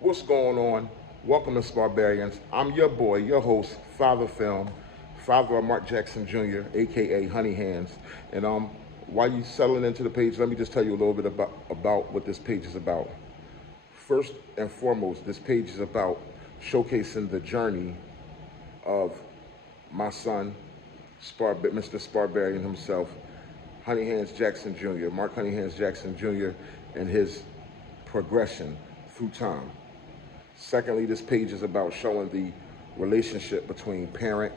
What's going on? Welcome to Spar-Barians. I'm your boy, your host, Father Film, father of Mark Jackson Jr., aka Honey Hands. And while you settling into the page, let me just tell you a little bit about what this page is about. First and foremost, this page is about showcasing the journey of my son, Mr. Spar-Barian himself, Honey Hands Jackson Jr., Mark Honey Hands Jackson Jr., and his progression through time. Secondly, this page is about showing the relationship between parent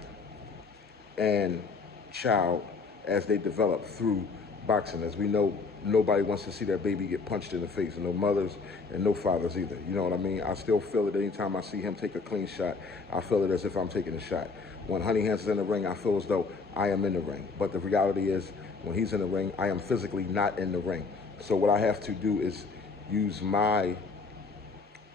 and child as they develop through boxing. As we know, nobody wants to see their baby get punched in the face, and no mothers and no fathers either. You know what I mean? I still feel it anytime I see him take a clean shot. I feel it as if I'm taking a shot. When Honey Hands is in the ring, I feel as though I am in the ring. But the reality is, when he's in the ring, I am physically not in the ring. So what I have to do is use my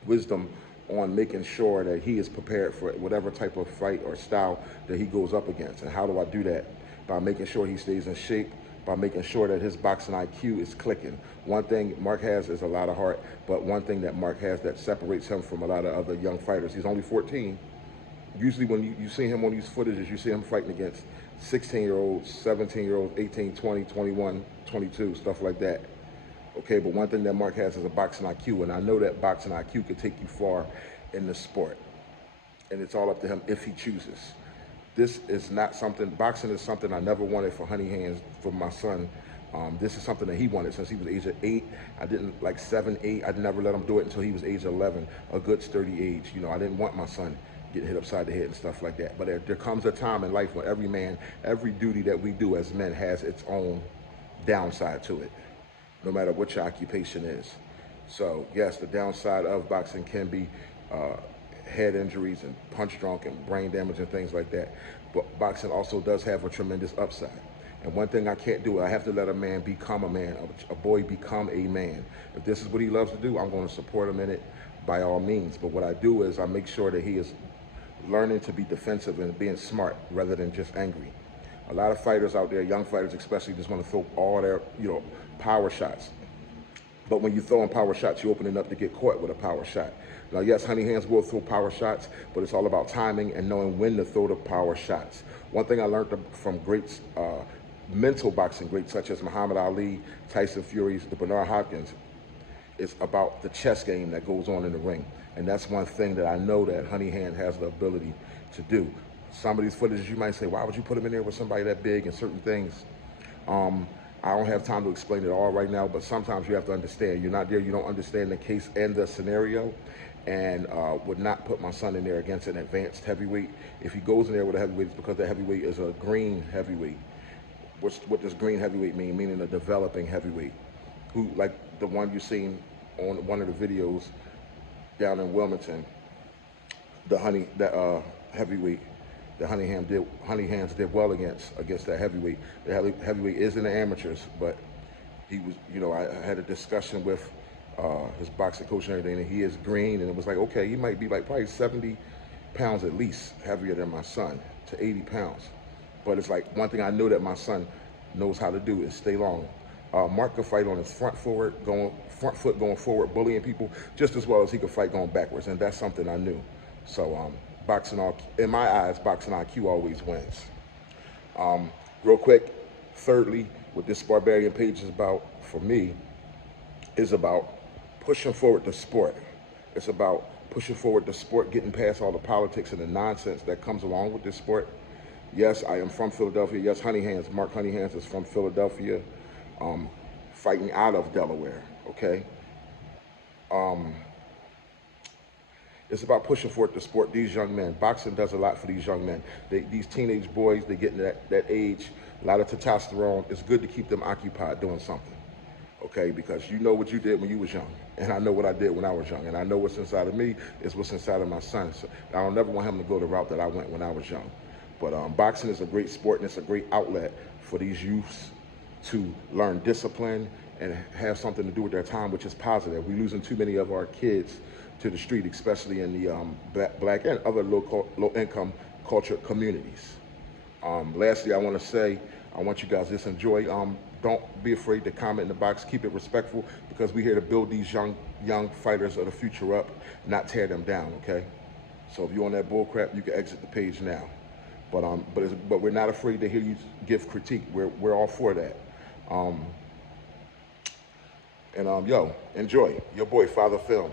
wisdom on making sure that he is prepared for whatever type of fight or style that he goes up against. And how do I do that? By making sure he stays in shape, by making sure that his boxing IQ is clicking. One thing Mark has is a lot of heart, but one thing that Mark has that separates him from a lot of other young fighters, he's only 14. Usually when you see him on these footages, you see him fighting against 16-year-olds, 17-year-olds, 18, 20, 21, 22, stuff like that. Okay, but one thing that Mark has is a boxing IQ, and I know that boxing IQ could take you far in the sport. And it's all up to him if he chooses. This is not something, boxing is something I never wanted for Honey Hands, for my son. This is something that he wanted since he was age of 8. I didn't, like 7, 8, I never let him do it until he was age 11, a good sturdy age. You know, I didn't want my son getting hit upside the head and stuff like that. But there comes a time in life when every man, every duty that we do as men has its own downside to it, no matter what your occupation is. So yes, the downside of boxing can be head injuries and punch drunk and brain damage and things like that. But boxing also does have a tremendous upside. And one thing I can't do, I have to let a man become a man, a boy become a man. If this is what he loves to do, I'm going to support him in it by all means. But what I do is I make sure that he is learning to be defensive and being smart rather than just angry. A lot of fighters out there, young fighters especially, just want to throw all their, power shots. But when you throw in power shots, you're opening up to get caught with a power shot. Now, yes, Honey Hands will throw power shots, but it's all about timing and knowing when to throw the power shots. One thing I learned from greats, mental boxing greats such as Muhammad Ali, Tyson Fury, the Bernard Hopkins, is about the chess game that goes on in the ring. And that's one thing that I know that Honey Hand has the ability to do. Some of these footages you might say, why would you put him in there with somebody that big and certain things? I don't have time to explain it all right now, but sometimes you have to understand. You're not there, you don't understand the case and the scenario, and would not put my son in there against an advanced heavyweight. If he goes in there with a heavyweight, it's because the heavyweight is a green heavyweight. What does green heavyweight mean? Meaning a developing heavyweight, who, like the one you seen on one of the videos down in Wilmington, the heavyweight. The Honey Hands did well against that heavyweight. The heavyweight is in the amateurs, but he was, I had a discussion with his boxing coach and everything, and he is green, and it was like, okay, he might be like probably 70 pounds at least heavier than my son, to 80 pounds. But it's like, one thing I know that my son knows how to do is stay long. Mark could fight on his front foot going forward, bullying people, just as well as he could fight going backwards, and that's something I knew. So, in my eyes, boxing IQ always wins. Real quick, thirdly, what this Spar-Barian page is about, for me, is about pushing forward the sport. It's about pushing forward the sport, getting past all the politics and the nonsense that comes along with this sport. Yes, I am from Philadelphia. Yes, Mark Honey Hands is from Philadelphia, fighting out of Delaware, okay? It's about pushing forward the sport. These young men, boxing does a lot for these young men. These teenage boys, they get in that age, a lot of testosterone. It's good to keep them occupied doing something, okay? Because you know what you did when you was young, and I know what I did when I was young, and I know what's inside of me is what's inside of my son. So I don't never want him to go the route that I went when I was young. But boxing is a great sport, and it's a great outlet for these youths to learn discipline and have something to do with their time, which is positive. We're losing too many of our kids to the street, especially in the black and other low-income culture communities. Lastly, I want to say, I want you guys to just enjoy don't be afraid to comment in the box. Keep it respectful, because we're here to build these young fighters of the future up, not tear them down, okay? So if you're on that bull crap, you can exit the page now. But we're not afraid to hear you give critique. We're all for that. Yo, enjoy. Your boy, Father Film.